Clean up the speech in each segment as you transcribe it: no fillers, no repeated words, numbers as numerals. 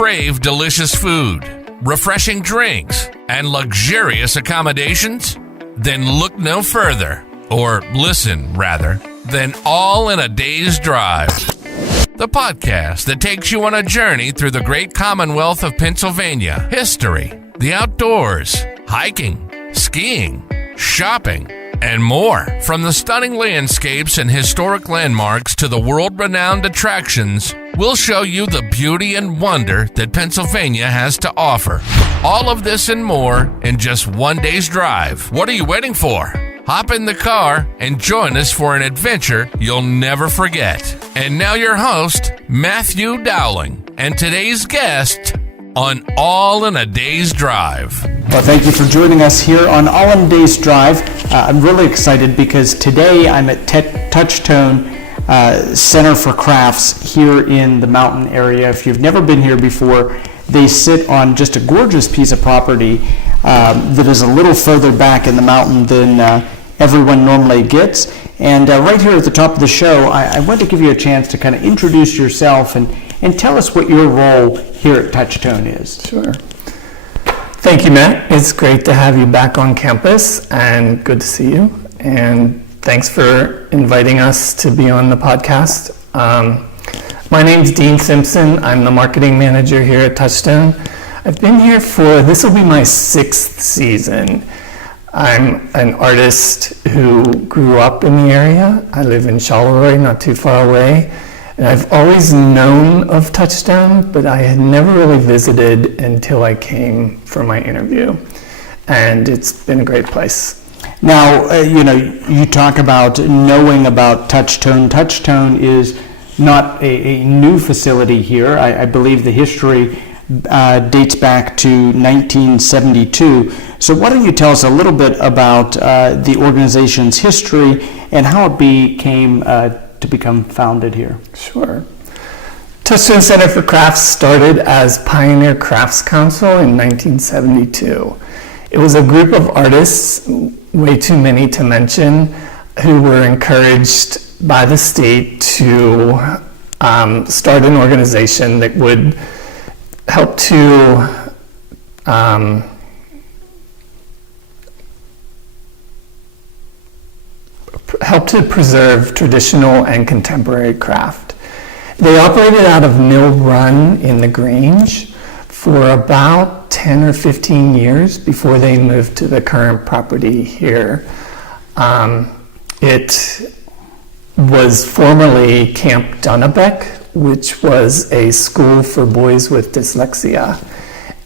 crave delicious food, refreshing drinks, and luxurious accommodations? Then look no further, or listen rather, than All in a Day's Drive, the podcast that takes you on a journey through the great Commonwealth of Pennsylvania, history, the outdoors, hiking, skiing, shopping, and more. From the stunning landscapes and historic landmarks to the world-renowned attractions, we'll show you the beauty and wonder that Pennsylvania has to offer. All of this and more in just one day's drive. What are you waiting for? Hop in the car and join us for an adventure you'll never forget. And now your host, Matthew Dowling, and today's guest on All in a Day's Drive. Well, thank you for joining us here on All in a Day's Drive. I'm really excited because today I'm at Touchstone Center for Crafts here in the mountain area. If you've never been here before, they sit on just a gorgeous piece of property that is a little further back in the mountain than everyone normally gets. And right here at the top of the show, I want to give you a chance to kind of introduce yourself and tell us what your role here at Touchstone is. Sure. Thank you, Matt. It's great to have you back on campus and good to see you. And thanks for inviting us to be on the podcast. My name's Dean Simpson. I'm the marketing manager here at Touchstone. I've been here this will be my 6th season. I'm an artist who grew up in the area. I live in Charleroi, not too far away. And I've always known of Touchstone, but I had never really visited until I came for my interview. And it's been a great place. Now, you talk about knowing about Touchstone. Touchstone is not a new facility here. I believe the history dates back to 1972. So why don't you tell us a little bit about the organization's history and how it became to become founded here? Sure. Touchstone Center for Crafts started as Pioneer Crafts Council in 1972. It was a group of artists, way too many to mention, who were encouraged by the state to start an organization that would help to preserve traditional and contemporary craft. They operated out of Mill Run in the Grange for about 10 or 15 years before they moved to the current property here. It was formerly Camp Dunnebeck, which was a school for boys with dyslexia.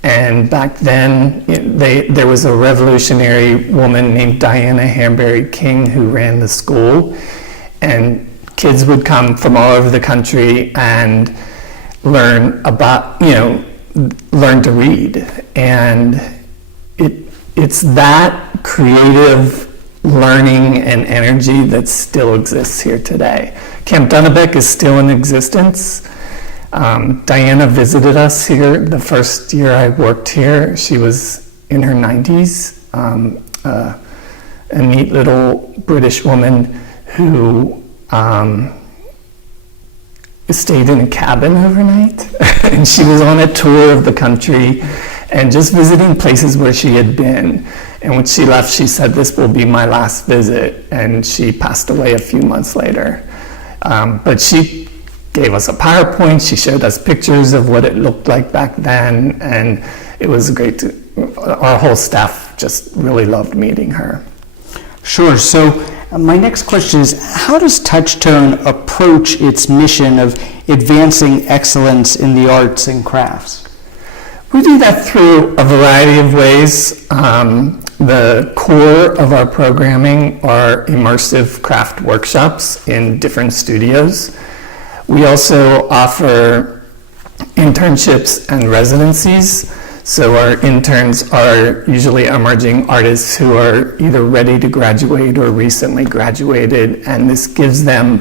And back then, there was a revolutionary woman named Diana Hanbury King who ran the school. And kids would come from all over the country and learn to read. And it's that creative learning and energy that still exists here today. Camp Dunnebeck is still in existence. Diana visited us here the first year I worked here. She was in her 90s, a neat little British woman who stayed in a cabin overnight. And she was on a tour of the country and just visiting places where she had been. And when she left, she said, "This will be my last visit." And she passed away a few months later. But she gave us a PowerPoint. She showed us pictures of what it looked like back then. And it was great. Our whole staff just really loved meeting her. Sure. So my next question is, how does Touchstone approach its mission of advancing excellence in the arts and crafts? We do that through a variety of ways. The core of our programming are immersive craft workshops in different studios. We also offer internships and residencies. So our interns are usually emerging artists who are either ready to graduate or recently graduated, and this gives them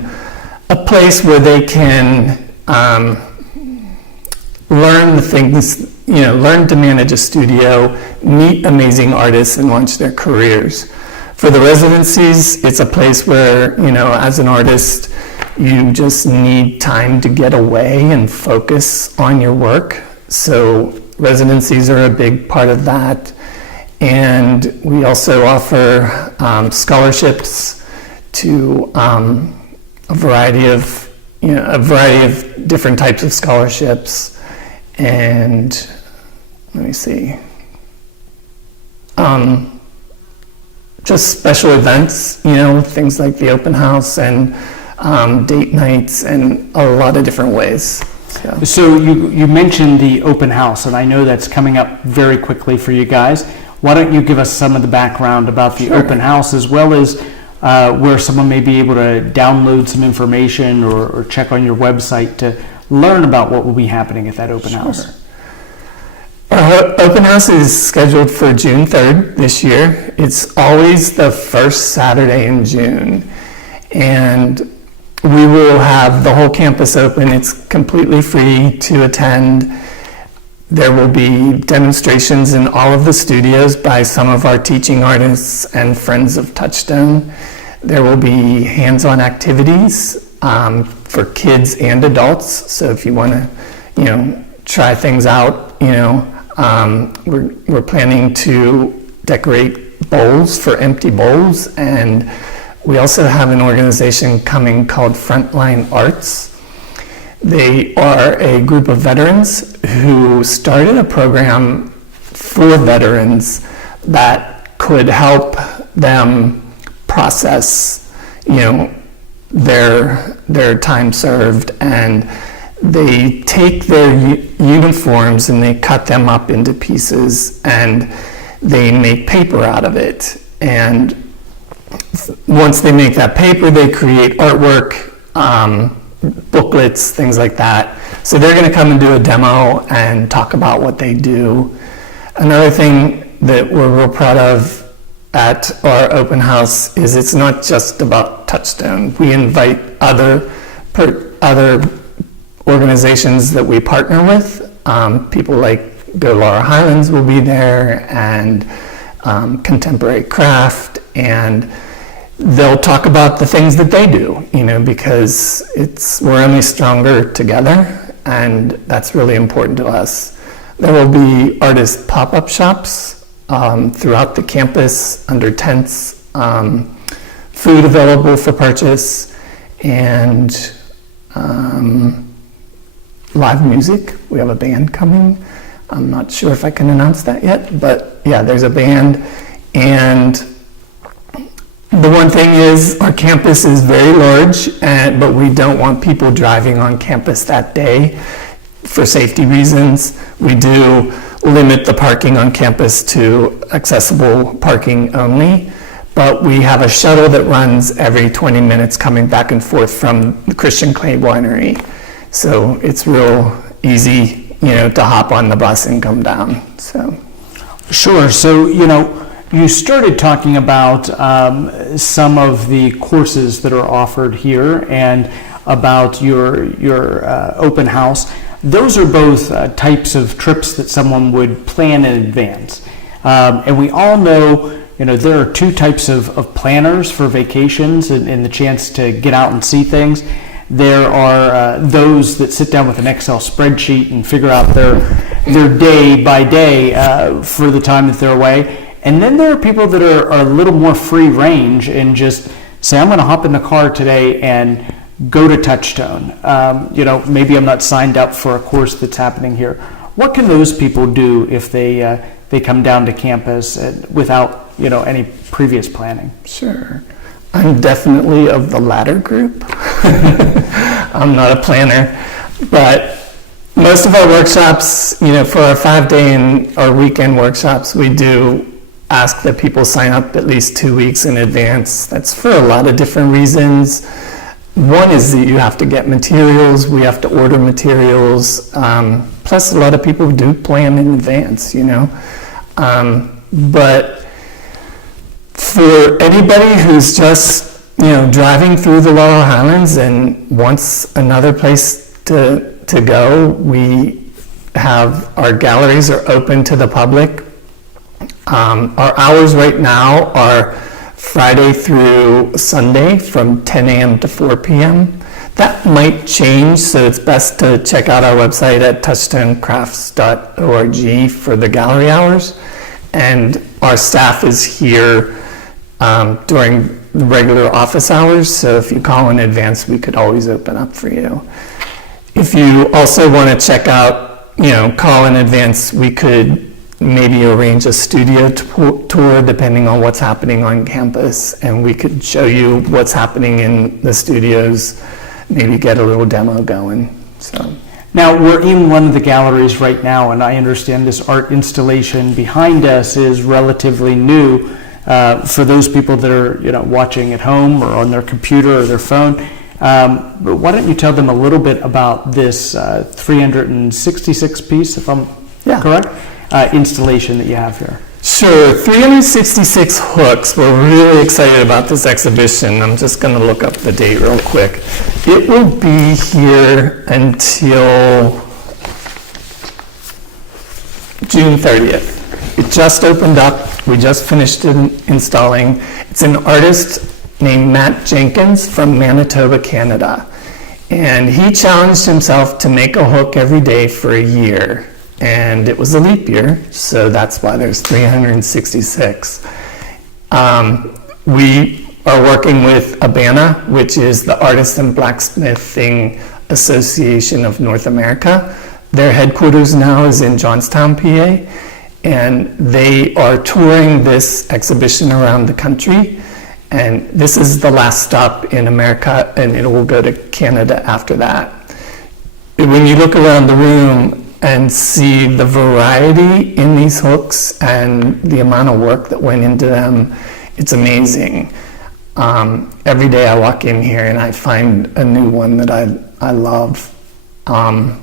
a place where they can learn the things, learn to manage a studio, meet amazing artists, and launch their careers. For the residencies, it's a place where, as an artist, you just need time to get away and focus on your work. So residencies are a big part of that. And we also offer scholarships to a variety of different types of scholarships. And let me see. Just special events, things like the open house and date nights and a lot of different ways. So you mentioned the open house, and I know that's coming up very quickly for you guys. Why don't you give us some of the background about the open house, as well as where someone may be able to download some information or check on your website to learn about what will be happening at that open house? Our open house is scheduled for June 3rd this year. It's always the first Saturday in June. And we will have the whole campus open. It's completely free to attend. There will be demonstrations in all of the studios by some of our teaching artists and friends of Touchstone. There will be hands-on activities for kids and adults. So if you want to, try things out, we're planning to decorate bowls for empty bowls, and we also have an organization coming called Frontline Arts. They are a group of veterans who started a program for veterans that could help them process, their time served, and they take their uniforms and they cut them up into pieces and they make paper out of it. And once they make that paper, they create artwork, booklets, things like that. So they're going to come and do a demo and talk about what they do. Another thing that we're real proud of at our open house is it's not just about Touchstone. We invite other organizations that we partner with. People like Go Laura Highlands will be there, and Contemporary Craft, and they'll talk about the things that they do, because we're only stronger together, and that's really important to us. There will be artist pop-up shops throughout the campus under tents, food available for purchase, and live music. We have a band coming. I'm not sure if I can announce that yet, but yeah, there's a band. And the one thing is our campus is very large, but we don't want people driving on campus that day for safety reasons. We do limit the parking on campus to accessible parking only, but we have a shuttle that runs every 20 minutes coming back and forth from the Christian Clay Winery. So it's real easy, to hop on the bus and come down. So. Sure. So, you started talking about some of the courses that are offered here and about your open house. Those are both types of trips that someone would plan in advance. And we all know, there are two types of planners for vacations and the chance to get out and see things. There are those that sit down with an Excel spreadsheet and figure out their day by day for the time that they're away. And then there are people that are a little more free range and just say, I'm going to hop in the car today and go to Touchstone. Maybe I'm not signed up for a course that's happening here. What can those people do if they come down to campus without any previous planning? Sure. I'm definitely of the latter group. I'm not a planner, but most of our workshops, for our 5-day and our weekend workshops, we do ask that people sign up at least 2 weeks in advance. That's for a lot of different reasons. One is that you have to get materials, we have to order materials, plus a lot of people do plan in advance, but for anybody who's just, driving through the Laurel Highlands and wants another place to go, we have our galleries are open to the public. Our hours right now are Friday through Sunday from 10 a.m. to 4 p.m. That might change, so it's best to check out our website at touchstonecrafts.org for the gallery hours. And our staff is here during the regular office hours, so if you call in advance, we could always open up for you. If you also want to check out, call in advance, we could maybe arrange a studio tour depending on what's happening on campus, and we could show you what's happening in the studios, maybe get a little demo going. So now we're in one of the galleries right now, and I understand this art installation behind us is relatively new. For those people that are watching at home or on their computer or their phone, but why don't you tell them a little bit about this 366 piece, if I'm correct, installation that you have here? Sure, 366 hooks. We're really excited about this exhibition. I'm just going to look up the date real quick. It will be here until June 30th. It just opened up. We just finished installing. It's an artist named Matt Jenkins from Manitoba, Canada. And he challenged himself to make a hook every day for a year. And it was a leap year, so that's why there's 366. We are working with ABANA, which is the Artists and Blacksmithing Association of North America. Their headquarters now is in Johnstown, PA, and they are touring this exhibition around the country. And this is the last stop in America, and it will go to Canada after that. When you look around the room and see the variety in these hooks and the amount of work that went into them, it's amazing. Every day I walk in here and I find a new one that I love, and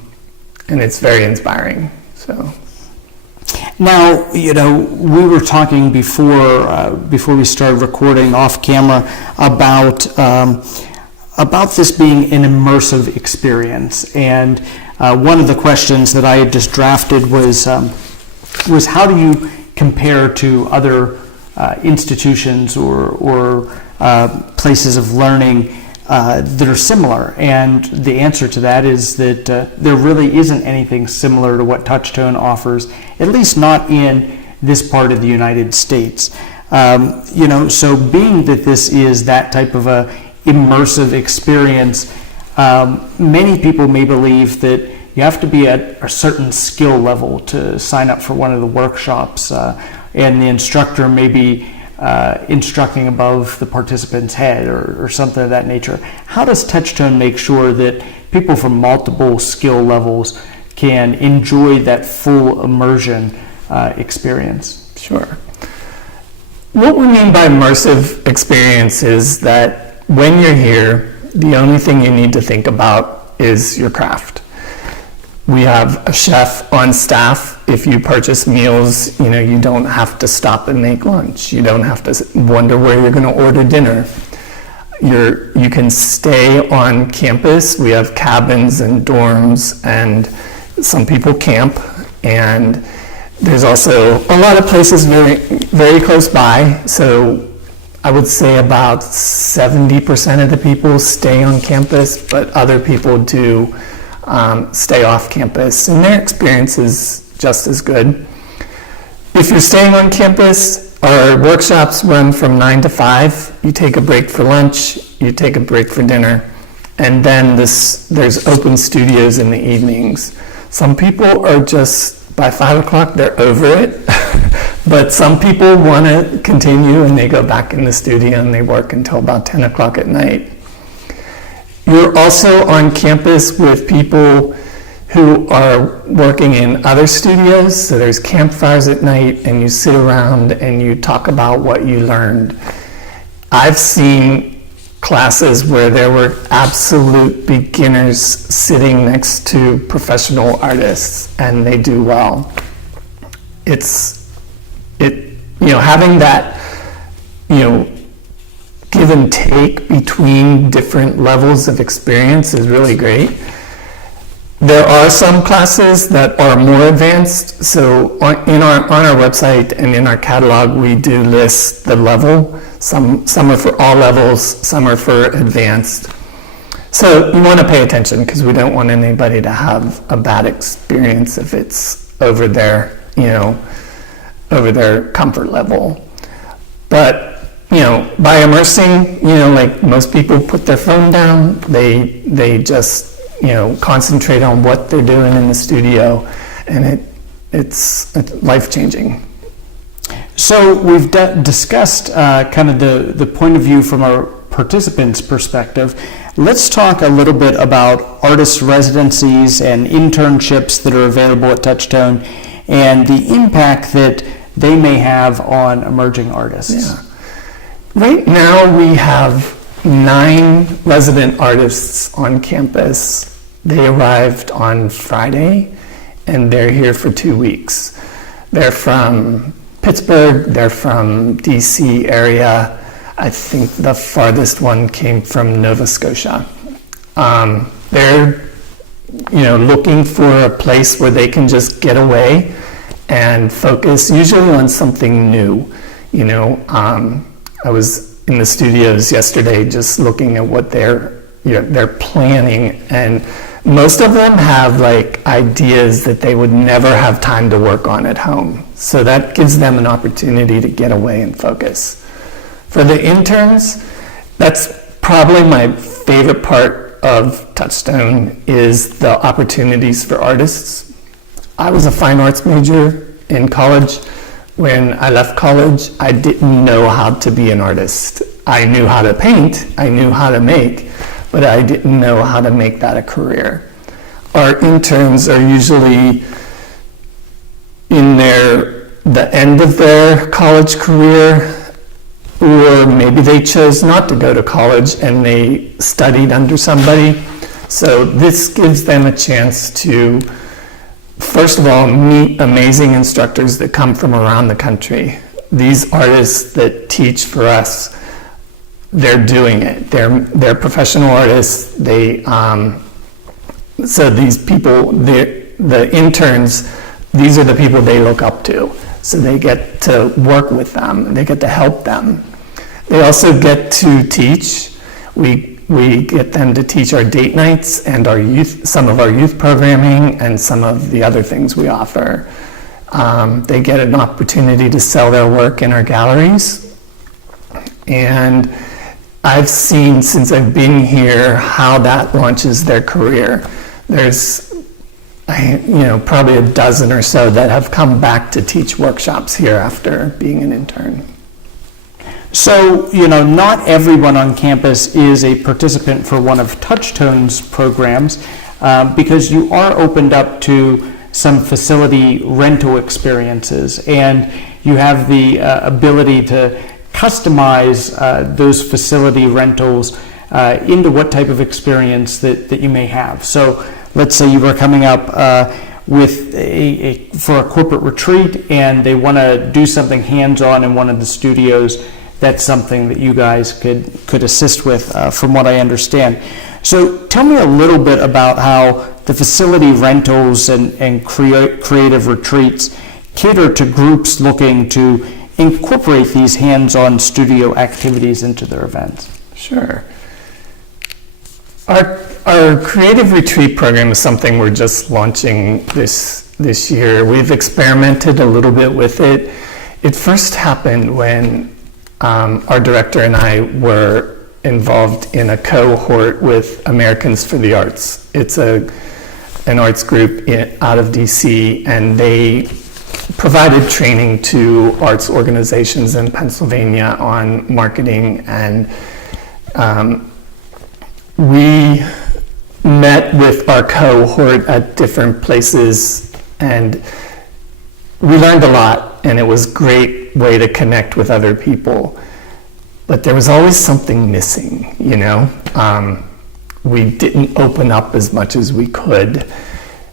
it's very inspiring. So. Now, we were talking before we started recording off camera about this being an immersive experience, and one of the questions that I had just drafted was how do you compare to other institutions or places of learning that are similar? And the answer to that is that there really isn't anything similar to what Touchstone offers, at least not in this part of the United States. So being that this is that type of a immersive experience, many people may believe that you have to be at a certain skill level to sign up for one of the workshops, and the instructor may be instructing above the participant's head or something of that nature. How does Touchstone make sure that people from multiple skill levels can enjoy that full immersion experience? Sure. What we mean by immersive experience is that when you're here, the only thing you need to think about is your craft. We have a chef on staff. If you purchase meals, you don't have to stop and make lunch. You don't have to wonder where you're going to order dinner. You can stay on campus. We have cabins and dorms, and some people camp. And there's also a lot of places very, very close by. So I would say about 70% of the people stay on campus, but other people do stay off campus, and their experience is just as good. If you're staying on campus, our workshops run from 9 to 5. You take a break for lunch, you take a break for dinner, and then there's open studios in the evenings. Some people are just, by 5 o'clock, they're over it, but some people want to continue and they go back in the studio and they work until about 10 o'clock at night. You're also on campus with people who are working in other studios, so there's campfires at night and you sit around and you talk about what you learned. I've seen classes where there were absolute beginners sitting next to professional artists and they do well. Having that, give and take between different levels of experience is really great. There are some classes that are more advanced, so on our website and in our catalog we do list the level. Some are for all levels, some are for advanced. So you want to pay attention because we don't want anybody to have a bad experience if it's over their, over their comfort level. But, by immersing, like most people put their phone down, they just, concentrate on what they're doing in the studio, and it's life-changing. So we've discussed kind of the point of view from our participants' perspective. Let's talk a little bit about artist residencies and internships that are available at Touchstone and the impact that they may have on emerging artists. Yeah. Right now we have 9 resident artists on campus. They arrived on Friday and they're here for 2 weeks. They're from Pittsburgh, they're from DC area. I think the farthest one came from Nova Scotia. They're, looking for a place where they can just get away and focus, usually on something new. I was in the studios yesterday just looking at what they're planning, and most of them have like ideas that they would never have time to work on at home. So that gives them an opportunity to get away and focus. For the interns, that's probably my favorite part of Touchstone is the opportunities for artists. I was a fine arts major in college. When I left college, I didn't know how to be an artist. I knew how to paint, I knew how to make, but I didn't know how to make that a career. Our interns are usually in the end of their college career, or maybe they chose not to go to college and they studied under somebody. So this gives them a chance to, first of all, meet amazing instructors that come from around the country. These artists that teach for us, they're doing it. They're professional artists. So these people, the interns, these are the people they look up to. So they get to work with them. They get to help them. They also get to teach. We get them to teach our date nights and some of our youth programming and some of the other things we offer. They get an opportunity to sell their work in our galleries. And I've seen since I've been here how that launches their career. There's probably a dozen or so that have come back to teach workshops here after being an intern. So, not everyone on campus is a participant for one of Touchstone's programs because you are opened up to some facility rental experiences, and you have the ability to customize those facility rentals into what type of experience that you may have. So let's say you were coming up with for a corporate retreat and they want to do something hands-on in one of the studios. That's something that you guys could assist with, from what I understand. So tell me a little bit about how the facility rentals and creative retreats cater to groups looking to incorporate these hands-on studio activities into their events. Sure. Our creative retreat program is something we're just launching this year. We've experimented a little bit with it. It first happened when our director and I were involved in a cohort with Americans for the Arts. It's an arts group out of DC, and they provided training to arts organizations in Pennsylvania on marketing, and we met with our cohort at different places, and we learned a lot, and it was a great way to connect with other people. But there was always something missing, we didn't open up as much as we could.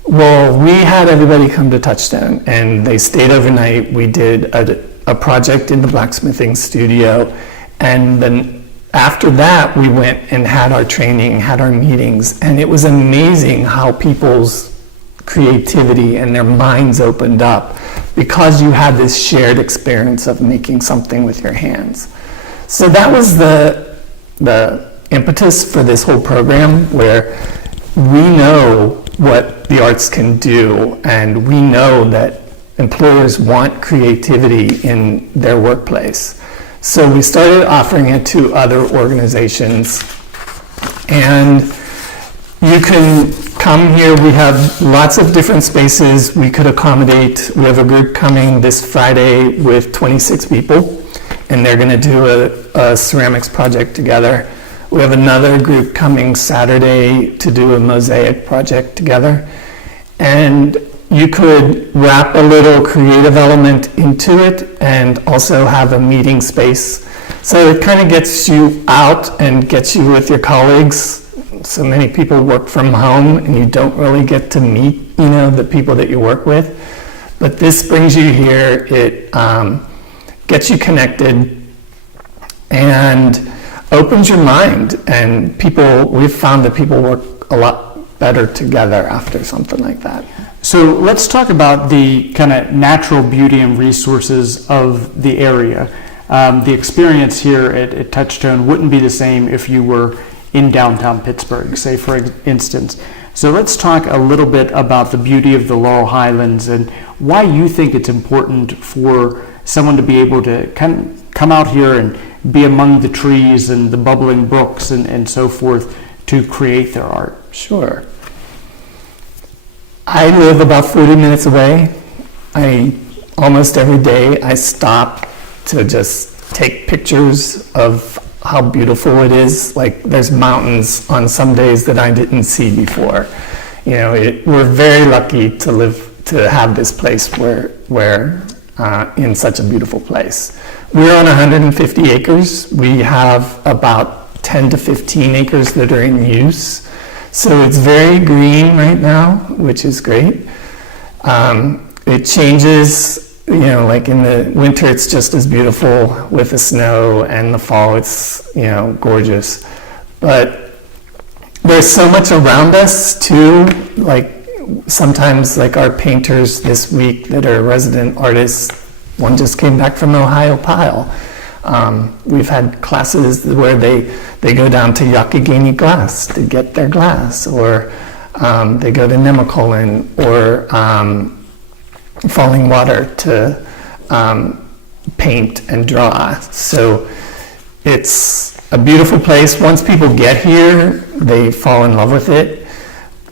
Well, we had everybody come to Touchstone, and they stayed overnight. We did a project in the blacksmithing studio, and then after that, we went and had our training, had our meetings, and it was amazing how people's creativity and their minds opened up because you had this shared experience of making something with your hands. So that was the impetus for this whole program, where we know what the arts can do, and we know that employers want creativity in their workplace. So we started offering it to other organizations, and you can come here. We have lots of different spaces we could accommodate. We have a group coming this Friday with 26 people, and they're going to do a ceramics project together. We have another group coming Saturday to do a mosaic project together. And you could wrap a little creative element into it and also have a meeting space. So it kind of gets you out and gets you with your colleagues. So many people work from home and you don't really get to meet, the people that you work with. But this brings you here, it gets you connected and opens your mind, and we've found that people work a lot better together after something like that. So let's talk about the kind of natural beauty and resources of the area. The experience here at Touchstone wouldn't be the same if you were in downtown Pittsburgh, say for instance. So let's talk a little bit about the beauty of the Laurel Highlands and why you think it's important for someone to be able to come out here and be among the trees and the bubbling brooks and so forth to create their art. Sure. I live about 40 minutes away. Almost every day I stop to just take pictures of how beautiful it is. Like, there's mountains on some days that I didn't see before. We're very lucky to have this place where in such a beautiful place. We're on 150 acres. We have about 10 to 15 acres that are in use. So it's very green right now, which is great. It changes, like in the winter it's just as beautiful with the snow, and the fall it's, gorgeous. But there's so much around us too, like sometimes like our painters this week that are resident artists, one just came back from Ohio Pile. We've had classes where they go down to Youghiogheny Glass to get their glass, or they go to Nemacolin or Falling Water to paint and draw. So it's a beautiful place. Once people get here, they fall in love with it.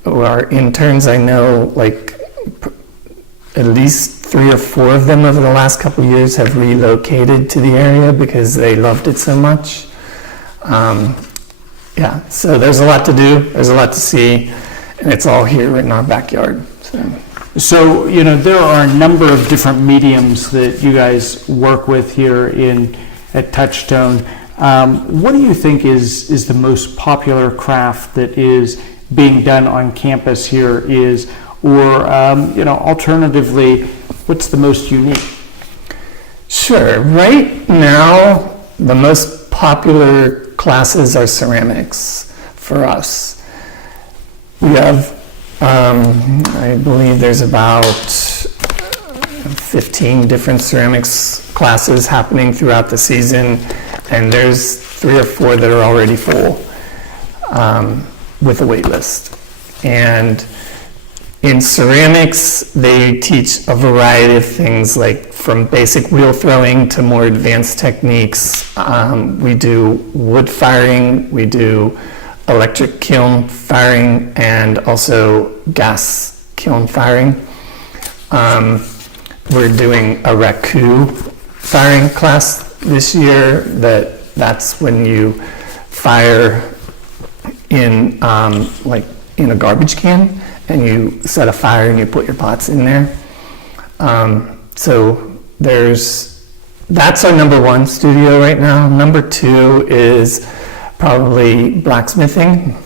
Our interns, I know, like at least 3 or 4 of them over the last couple of years have relocated to the area because they loved it so much. So there's a lot to do, there's a lot to see, and it's all here in our backyard. So, there are a number of different mediums that you guys work with here at Touchstone. What do you think is the most popular craft that is being done on campus here alternatively, what's the most unique? Sure. Right now, the most popular classes are ceramics for us. We have, I believe there's about 15 different ceramics classes happening throughout the season, and there's 3 or 4 that are already full with a wait list. And in ceramics, they teach a variety of things, like from basic wheel throwing to more advanced techniques. We do wood firing, we do electric kiln firing, and also gas kiln firing. We're doing a raku firing class this year. That's when you fire in in a garbage can, and you set a fire and you put your pots in there. So that's our number 1 studio right now. Number 2 is probably blacksmithing.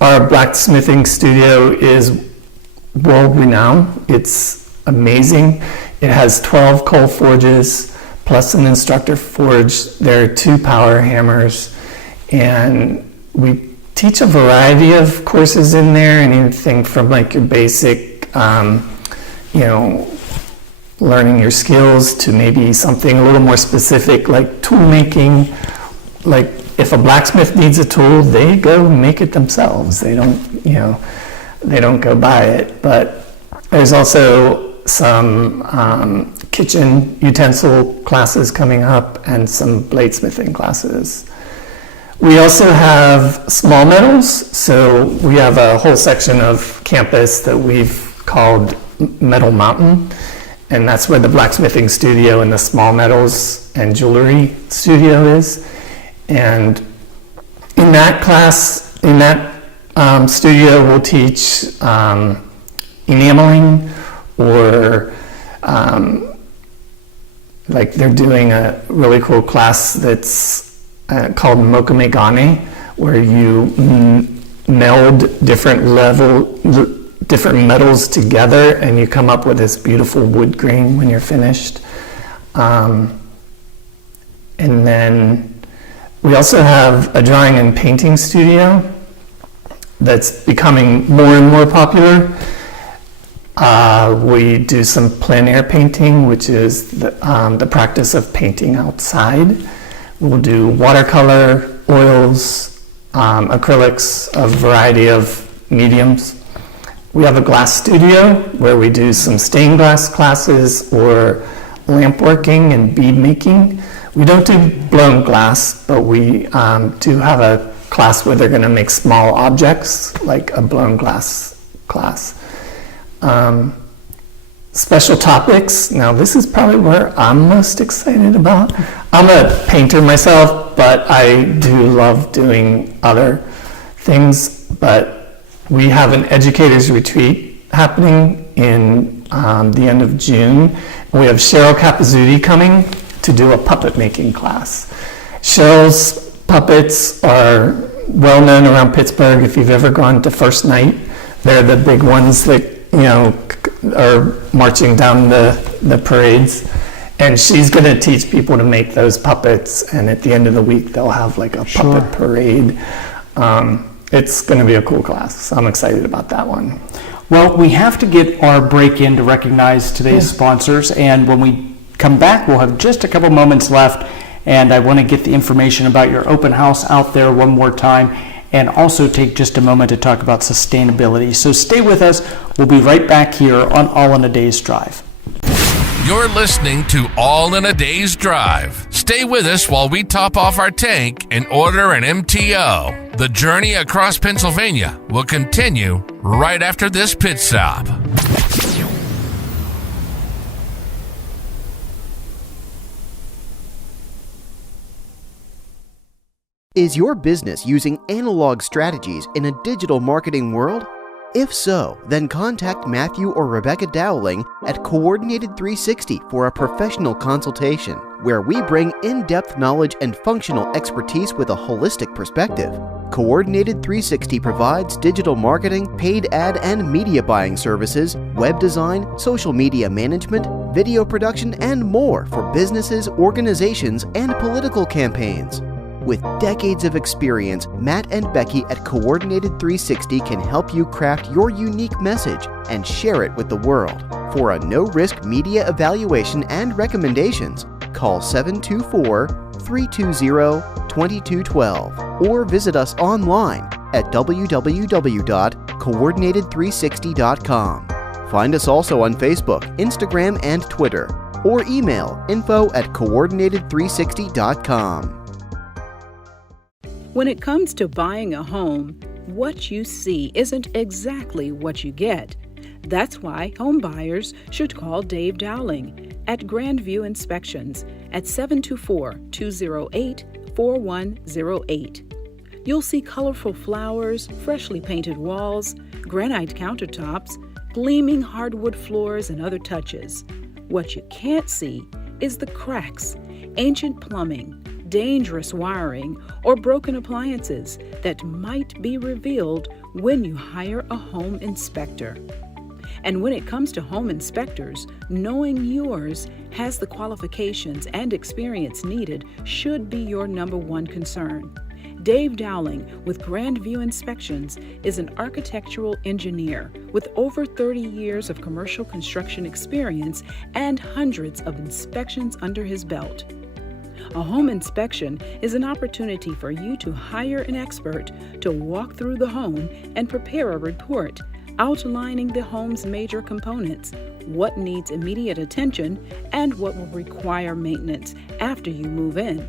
Our blacksmithing studio is world renowned. It's amazing. It has 12 coal forges plus an instructor forge. There are 2 power hammers, and we teach a variety of courses in there, anything from like your basic, learning your skills to maybe something a little more specific like tool making, like if a blacksmith needs a tool, they go make it themselves. They don't, they don't go buy it. But there's also some kitchen utensil classes coming up and some bladesmithing classes. We also have small metals, so we have a whole section of campus that we've called Metal Mountain, and that's where the blacksmithing studio and the small metals and jewelry studio is. And in that class, in that studio, we'll teach enameling, or like they're doing a really cool class that's called Mokamegane, where you meld different metals together and you come up with this beautiful wood grain when you're finished. And then we also have a drawing and painting studio that's becoming more and more popular. We do some plein air painting, which is the practice of painting outside. We'll do watercolor, oils, acrylics, a variety of mediums. We have a glass studio where we do some stained glass classes or lamp working and bead making. We don't do blown glass, but we do have a class where they're going to make small objects, like a blown glass class. Special topics. Now, this is probably where I'm most excited about. I'm a painter myself, but I do love doing other things. But we have an educators retreat happening in the end of June. We have Cheryl Capizzuti coming to do a puppet making class. Cheryl's puppets are well known around Pittsburgh. If you've ever gone to First Night, they're the big ones that are marching down the parades, and she's going to teach people to make those puppets, and at the end of the week they'll have like a puppet parade. It's going to be a cool class, so I'm excited about that one. Well, we have to get our break in to recognize today's sponsors, and when we come back we'll have just a couple moments left, and I want to get the information about your open house out there one more time, and also take just a moment to talk about sustainability. So stay with us. We'll be right back here on All in a Day's Drive. You're listening to All in a Day's Drive. Stay with us while we top off our tank and order an MTO. The journey across Pennsylvania will continue right after this pit stop. Is your business using analog strategies in a digital marketing world? If so, then contact Matthew or Rebecca Dowling at Coordinated 360 for a professional consultation, where we bring in-depth knowledge and functional expertise with a holistic perspective. Coordinated 360 provides digital marketing, paid ad and media buying services, web design, social media management, video production, and more for businesses, organizations, and political campaigns. With decades of experience, Matt and Becky at Coordinated 360 can help you craft your unique message and share it with the world. For a no-risk media evaluation and recommendations, call 724-320-2212 or visit us online at www.coordinated360.com. Find us also on Facebook, Instagram, and Twitter, or email info@coordinated360.com. When it comes to buying a home, what you see isn't exactly what you get. That's why home buyers should call Dave Dowling at Grandview Inspections at 724-208-4108. You'll see colorful flowers, freshly painted walls, granite countertops, gleaming hardwood floors, and other touches. What you can't see is the cracks, ancient plumbing, dangerous wiring, or broken appliances that might be revealed when you hire a home inspector. And when it comes to home inspectors, knowing yours has the qualifications and experience needed should be your number one concern. Dave Dowling with Grandview Inspections is an architectural engineer with over 30 years of commercial construction experience and hundreds of inspections under his belt. A home inspection is an opportunity for you to hire an expert to walk through the home and prepare a report outlining the home's major components, what needs immediate attention, and what will require maintenance after you move in.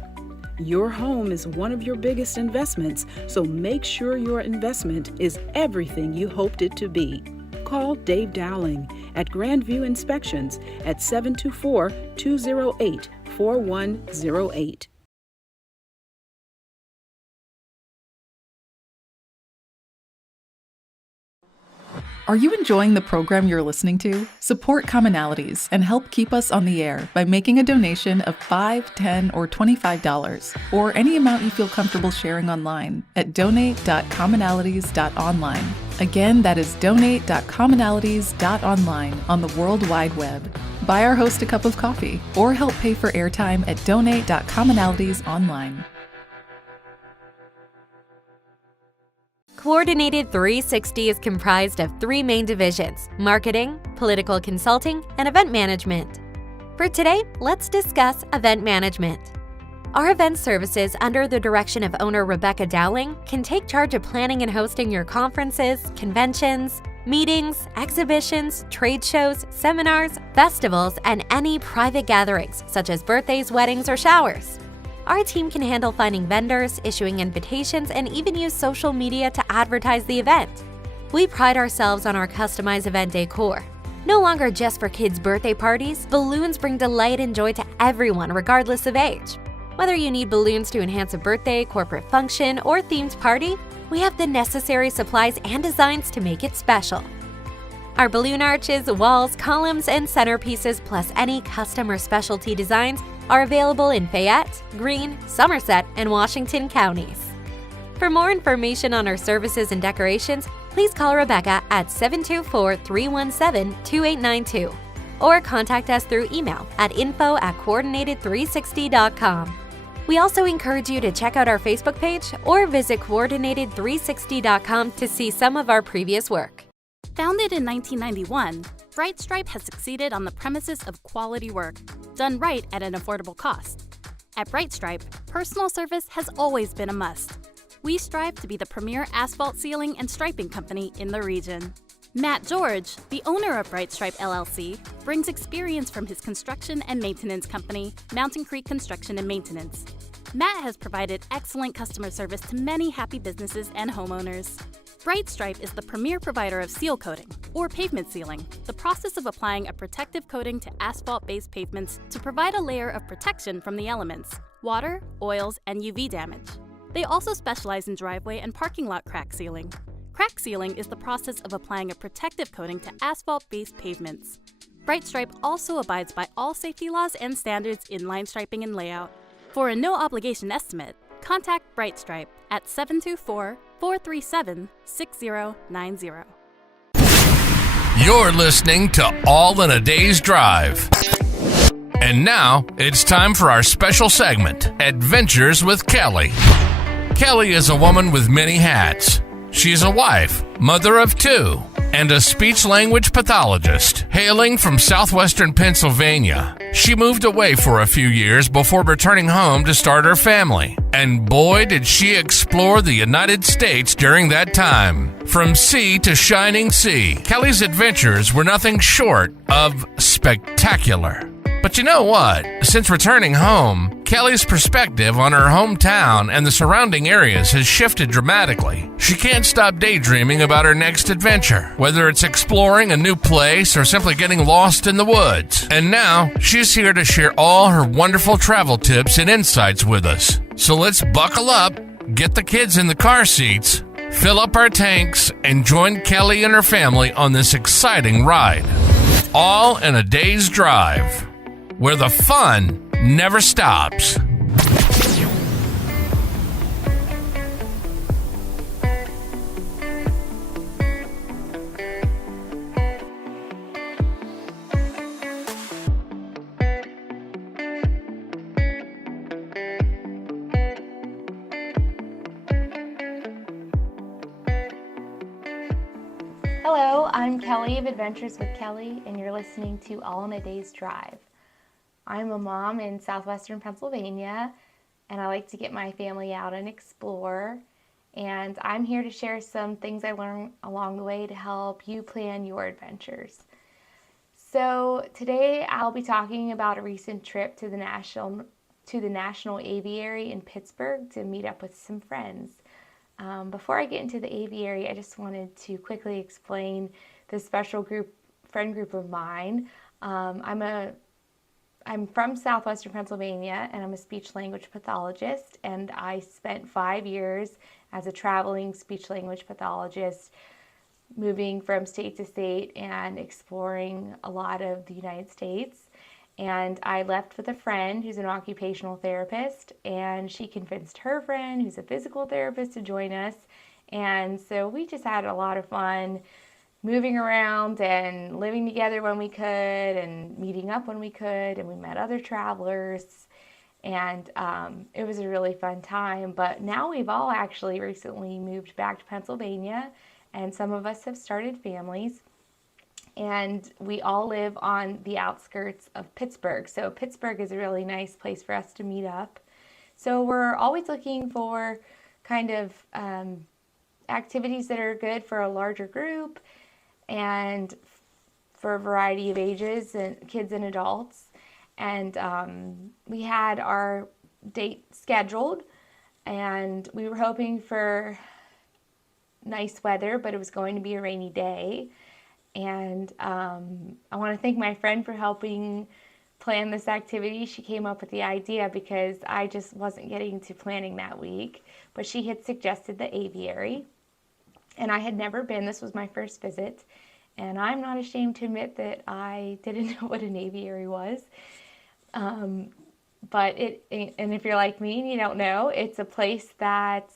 Your home is one of your biggest investments, so make sure your investment is everything you hoped it to be. Call Dave Dowling at Grandview Inspections at 724-208-4108. Are you enjoying the program you're listening to? Support Commonalities and help keep us on the air by making a donation of $5, $10, or $25, or any amount you feel comfortable sharing online at donate.commonalities.online. Again, that is donate.commonalities.online on the World Wide Web. Buy our host a cup of coffee or help pay for airtime at donate.commonalities.online. Coordinated 360 is comprised of three main divisions: marketing, political consulting, and event management. For today, let's discuss event management. Our event services, under the direction of owner Rebecca Dowling, can take charge of planning and hosting your conferences, conventions, meetings, exhibitions, trade shows, seminars, festivals, and any private gatherings, such as birthdays, weddings, or showers. Our team can handle finding vendors, issuing invitations, and even use social media to advertise the event. We pride ourselves on our customized event decor. No longer just for kids' birthday parties, balloons bring delight and joy to everyone regardless of age. Whether you need balloons to enhance a birthday, corporate function, or themed party, we have the necessary supplies and designs to make it special. Our balloon arches, walls, columns, and centerpieces, plus any custom or specialty designs, are available in Fayette, Greene, Somerset, and Washington counties. For more information on our services and decorations, please call Rebecca at 724-317-2892 or contact us through email at info@coordinated360.com. We also encourage you to check out our Facebook page or visit coordinated360.com to see some of our previous work. Founded in 1991, Bright Stripe has succeeded on the premises of quality work, done right at an affordable cost. At Bright Stripe, personal service has always been a must. We strive to be the premier asphalt sealing and striping company in the region. Matt George, the owner of Bright Stripe LLC, brings experience from his construction and maintenance company, Mountain Creek Construction and Maintenance. Matt has provided excellent customer service to many happy businesses and homeowners. Bright Stripe is the premier provider of seal coating, or pavement sealing, the process of applying a protective coating to asphalt-based pavements to provide a layer of protection from the elements, water, oils, and UV damage. They also specialize in driveway and parking lot crack sealing. Crack sealing is the process of applying a protective coating to asphalt-based pavements. Bright Stripe also abides by all safety laws and standards in line striping and layout. For a no-obligation estimate, contact Bright Stripe at 724-437-6090. You're listening to All in a Day's Drive. And now, it's time for our special segment, Adventures with Kelly. Kelly is a woman with many hats. She's a wife, mother of two, and a speech-language pathologist. Hailing from southwestern Pennsylvania, she moved away for a few years before returning home to start her family. And boy, did she explore the United States during that time. From sea to shining sea, Kelly's adventures were nothing short of spectacular. But you know what? Since returning home, Kelly's perspective on her hometown and the surrounding areas has shifted dramatically. She can't stop daydreaming about her next adventure, whether it's exploring a new place or simply getting lost in the woods. And now, she's here to share all her wonderful travel tips and insights with us. So let's buckle up, get the kids in the car seats, fill up our tanks, and join Kelly and her family on this exciting ride. All in a day's drive, where the fun never stops. Hello, I'm Kelly of Adventures with Kelly, and you're listening to All in a Day's Drive. I'm a mom in southwestern Pennsylvania, and I like to get my family out and explore. And I'm here to share some things I learned along the way to help you plan your adventures. So today I'll be talking about a recent trip to the National Aviary in Pittsburgh to meet up with some friends. Before I get into the Aviary, I just wanted to quickly explain this special friend group of mine. I'm from southwestern Pennsylvania, and I'm a speech-language pathologist, and I spent 5 years as a traveling speech-language pathologist, moving from state to state and exploring a lot of the United States. And I left with a friend who's an occupational therapist, and she convinced her friend who's a physical therapist to join us. And so we just had a lot of fun moving around and living together when we could and meeting up when we could, and we met other travelers, and it was a really fun time. But now we've all actually recently moved back to Pennsylvania, and some of us have started families, and we all live on the outskirts of Pittsburgh. So Pittsburgh is a really nice place for us to meet up. So we're always looking for kind of activities that are good for a larger group and for a variety of ages, and kids and adults. And we had our date scheduled, and we were hoping for nice weather, but it was going to be a rainy day. And I want to thank my friend for helping plan this activity. She came up with the idea because I just wasn't getting to planning that week, but she had suggested the Aviary. And I had never been. This was my first visit, and I'm not ashamed to admit that I didn't know what an aviary was. But if you're like me and you don't know, it's a place that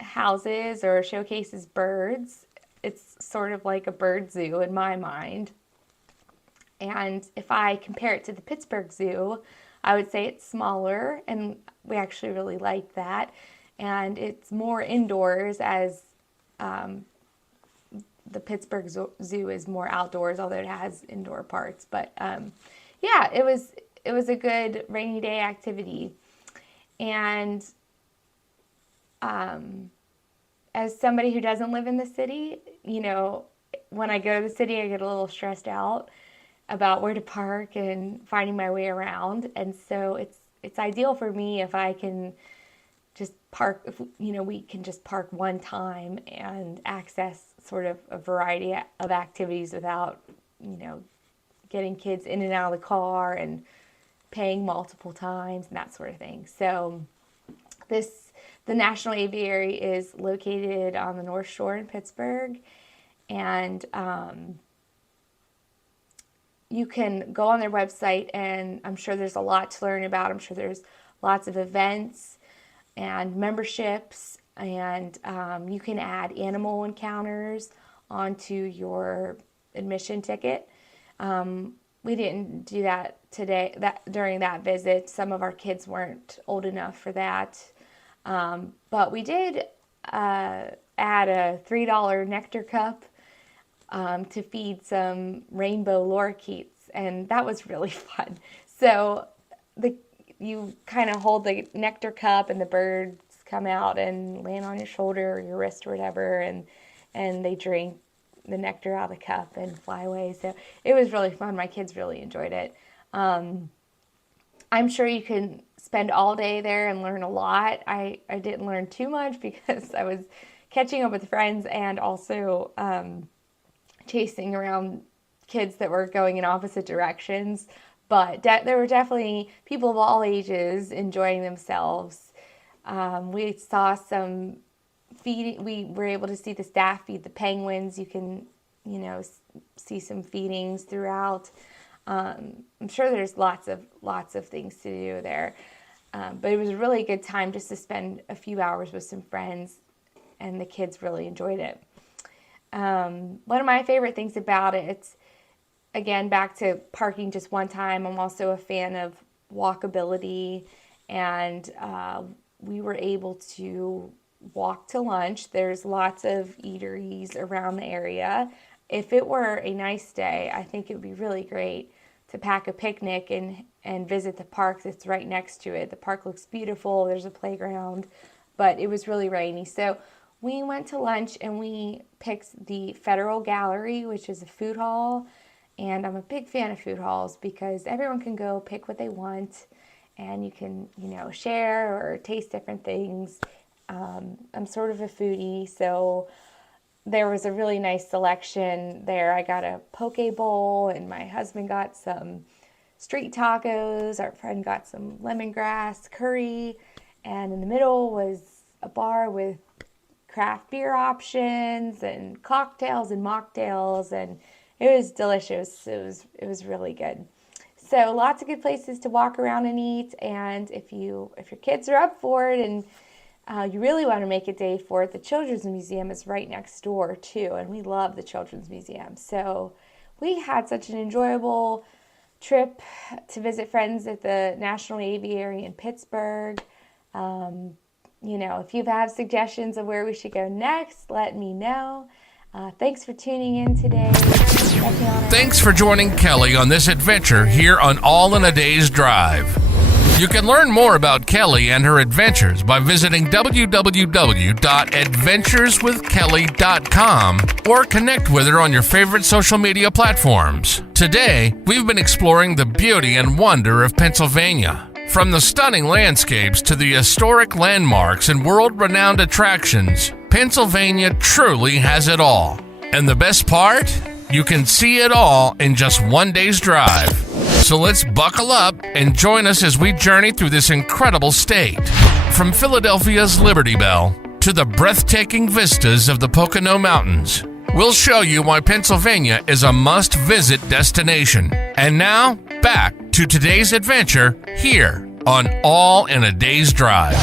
houses or showcases birds. It's sort of like a bird zoo in my mind. And if I compare it to the Pittsburgh Zoo, I would say it's smaller, and we actually really like that. And it's more indoors, as the Pittsburgh Zoo is more outdoors, although it has indoor parts. But yeah, it was a good rainy day activity. And as somebody who doesn't live in the city, when I go to the city, I get a little stressed out about where to park and finding my way around. And so it's ideal for me if I can just park, we can just park one time and access sort of a variety of activities without, getting kids in and out of the car and paying multiple times and that sort of thing. So the National Aviary is located on the North Shore in Pittsburgh, and you can go on their website, and I'm sure there's a lot to learn about. I'm sure there's lots of events and memberships, and you can add animal encounters onto your admission ticket. We didn't do that during that visit. Some of our kids weren't old enough for that, but we did add a $3 nectar cup to feed some rainbow lorikeets, and that was really fun. So you kind of hold the nectar cup, and the birds come out and land on your shoulder or your wrist or whatever, and they drink the nectar out of the cup and fly away. So it was really fun. My kids really enjoyed it. I'm sure you can spend all day there and learn a lot. I didn't learn too much because I was catching up with friends and also chasing around kids that were going in opposite directions. But there were definitely people of all ages enjoying themselves. We saw some feeding. We were able to see the staff feed the penguins. You can, see some feedings throughout. I'm sure there's lots of things to do there. But it was a really good time just to spend a few hours with some friends, and the kids really enjoyed it. One of my favorite things about it, it's, again, back to parking just one time. I'm also a fan of walkability, and we were able to walk to lunch. There's lots of eateries around the area. If it were a nice day, I think it would be really great to pack a picnic and visit the park that's right next to it. The park looks beautiful. There's a playground, but it was really rainy. So we went to lunch and we picked the Federal Gallery, which is a food hall. And I'm a big fan of food halls because everyone can go pick what they want and you can, share or taste different things. I'm sort of a foodie, so there was a really nice selection there. I got a poke bowl and my husband got some street tacos. Our friend got some lemongrass curry. And in the middle was a bar with craft beer options and cocktails and mocktails, and it was delicious. It was really good. So lots of good places to walk around and eat, and if your kids are up for it and you really want to make a day for it, the Children's Museum is right next door too, and we love the Children's Museum. So we had such an enjoyable trip to visit friends at the National Aviary in Pittsburgh. If you have suggestions of where we should go next, let me know. Thanks for tuning in today. Thanks for joining Kelly on this adventure here on All in a Day's Drive. You can learn more about Kelly and her adventures by visiting www.adventureswithkelly.com or connect with her on your favorite social media platforms. Today, we've been exploring the beauty and wonder of Pennsylvania. From the stunning landscapes to the historic landmarks and world-renowned attractions, Pennsylvania truly has it all. And the best part? You can see it all in just one day's drive. So let's buckle up and join us as we journey through this incredible state. From Philadelphia's Liberty Bell to the breathtaking vistas of the Pocono Mountains, we'll show you why Pennsylvania is a must-visit destination. And now, back to today's adventure here on All in a Day's Drive.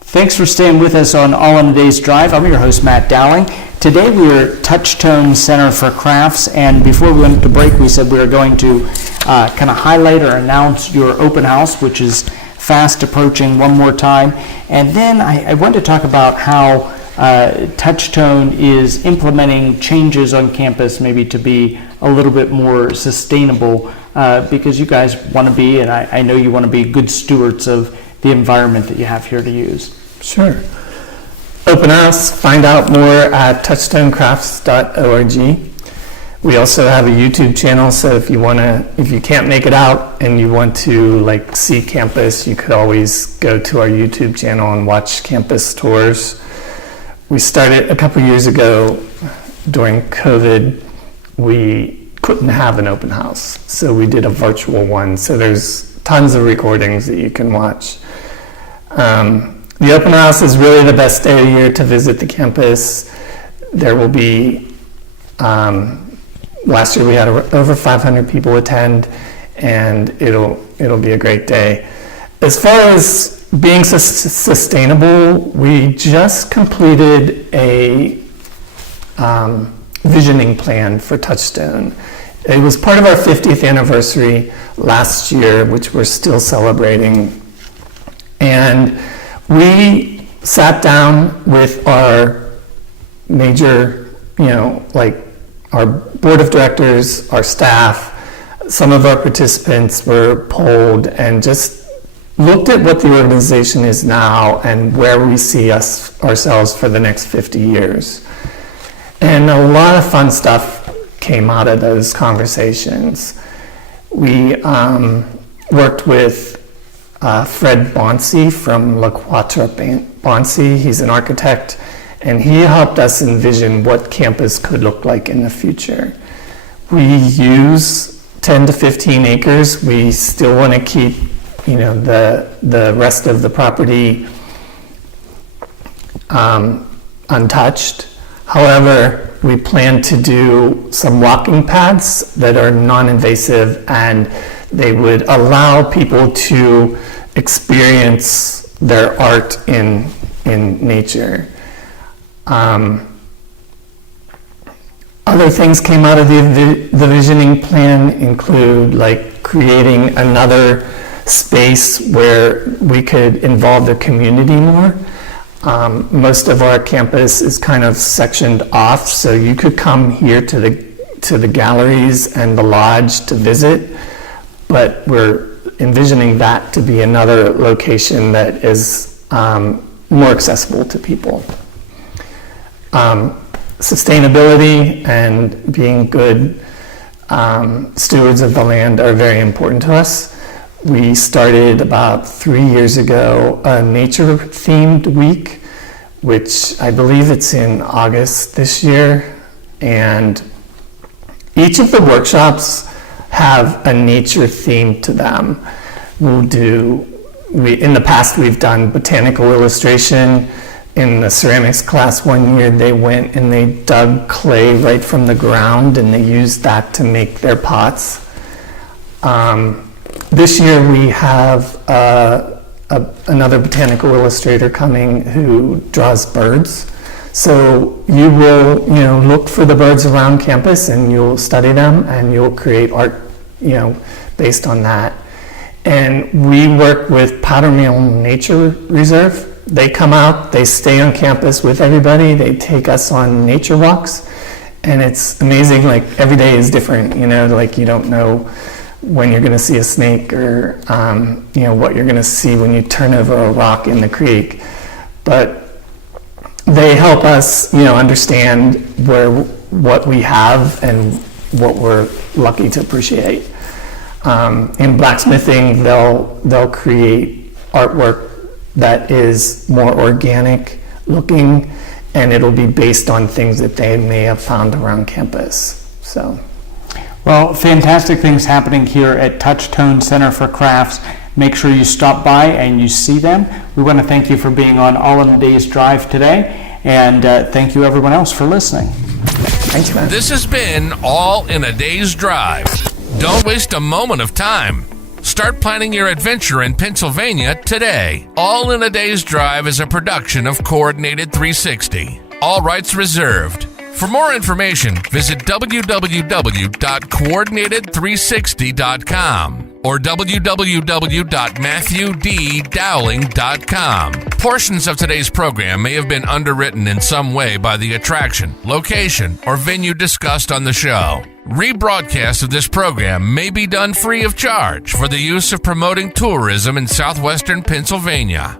Thanks for staying with us on All in a Day's Drive. I'm your host, Matt Dowling. Today we are at Touchstone Center for Crafts, and before we went to break, we said we were going to kind of highlight or announce your open house, which is fast approaching one more time. And then I wanted to talk about how Touchstone is implementing changes on campus maybe to be a little bit more sustainable because you guys want to be, and I know you want to be good stewards of the environment that you have here to use. Sure. Open house, find out more at touchstonecrafts.org. We also have a YouTube channel, so if you can't make it out and you want to see campus, you could always go to our YouTube channel and watch campus tours. We started a couple years ago during COVID. We couldn't have an open house, so we did a virtual one. So there's tons of recordings that you can watch. The open house is really the best day of the year to visit the campus. There will be, last year we had over 500 people attend, and it'll be a great day. As far as being sustainable, we just completed a visioning plan for Touchstone. It was part of our 50th anniversary last year, which we're still celebrating. And we sat down with our major, our board of directors, our staff. Some of our participants were polled and just looked at what the organization is now and where we see ourselves for the next 50 years. And a lot of fun stuff came out of those conversations. We worked with Fred Bonsi from La Quatre Bonsi. He's an architect, and he helped us envision what campus could look like in the future. We use 10 to 15 acres. We still want to keep, the rest of the property untouched. However, we plan to do some walking paths that are non-invasive, and they would allow people to experience their art in nature. Other things came out of the visioning plan include creating another space where we could involve the community more. Most of our campus is kind of sectioned off, so you could come here to the galleries and the lodge to visit, but we're envisioning that to be another location that is more accessible to people. Sustainability and being good stewards of the land are very important to us. We started about 3 years ago a nature-themed week, which I believe it's in August this year, and each of the workshops have a nature theme to them. In the past we've done botanical illustration. In the ceramics class one year, they went and they dug clay right from the ground and they used that to make their pots. This year we have another botanical illustrator coming who draws birds. So you will, look for the birds around campus and you'll study them and you'll create art, based on that. And we work with Powdermill Nature Reserve. They come out, they stay on campus with everybody, they take us on nature walks, and it's amazing, like every day is different, like you don't know when you're gonna see a snake or what you're gonna see when you turn over a rock in the creek. But they help us, understand what we have and what we're lucky to appreciate. In blacksmithing, they'll create artwork that is more organic looking, and it'll be based on things that they may have found around campus. So, well, fantastic things happening here at Touchstone Center for Crafts. Make sure you stop by and you see them. We want to thank you for being on All in a Day's Drive today, and thank you everyone else for listening. Thanks, man. This has been All in a Day's Drive. Don't waste a moment of time. Start planning your adventure in Pennsylvania today. All in a Day's Drive is a production of Coordinated 360. All rights reserved. For more information, visit www.coordinated360.com or www.matthewdowling.com. Portions of today's program may have been underwritten in some way by the attraction, location, or venue discussed on the show. Rebroadcast of this program may be done free of charge for the use of promoting tourism in southwestern Pennsylvania.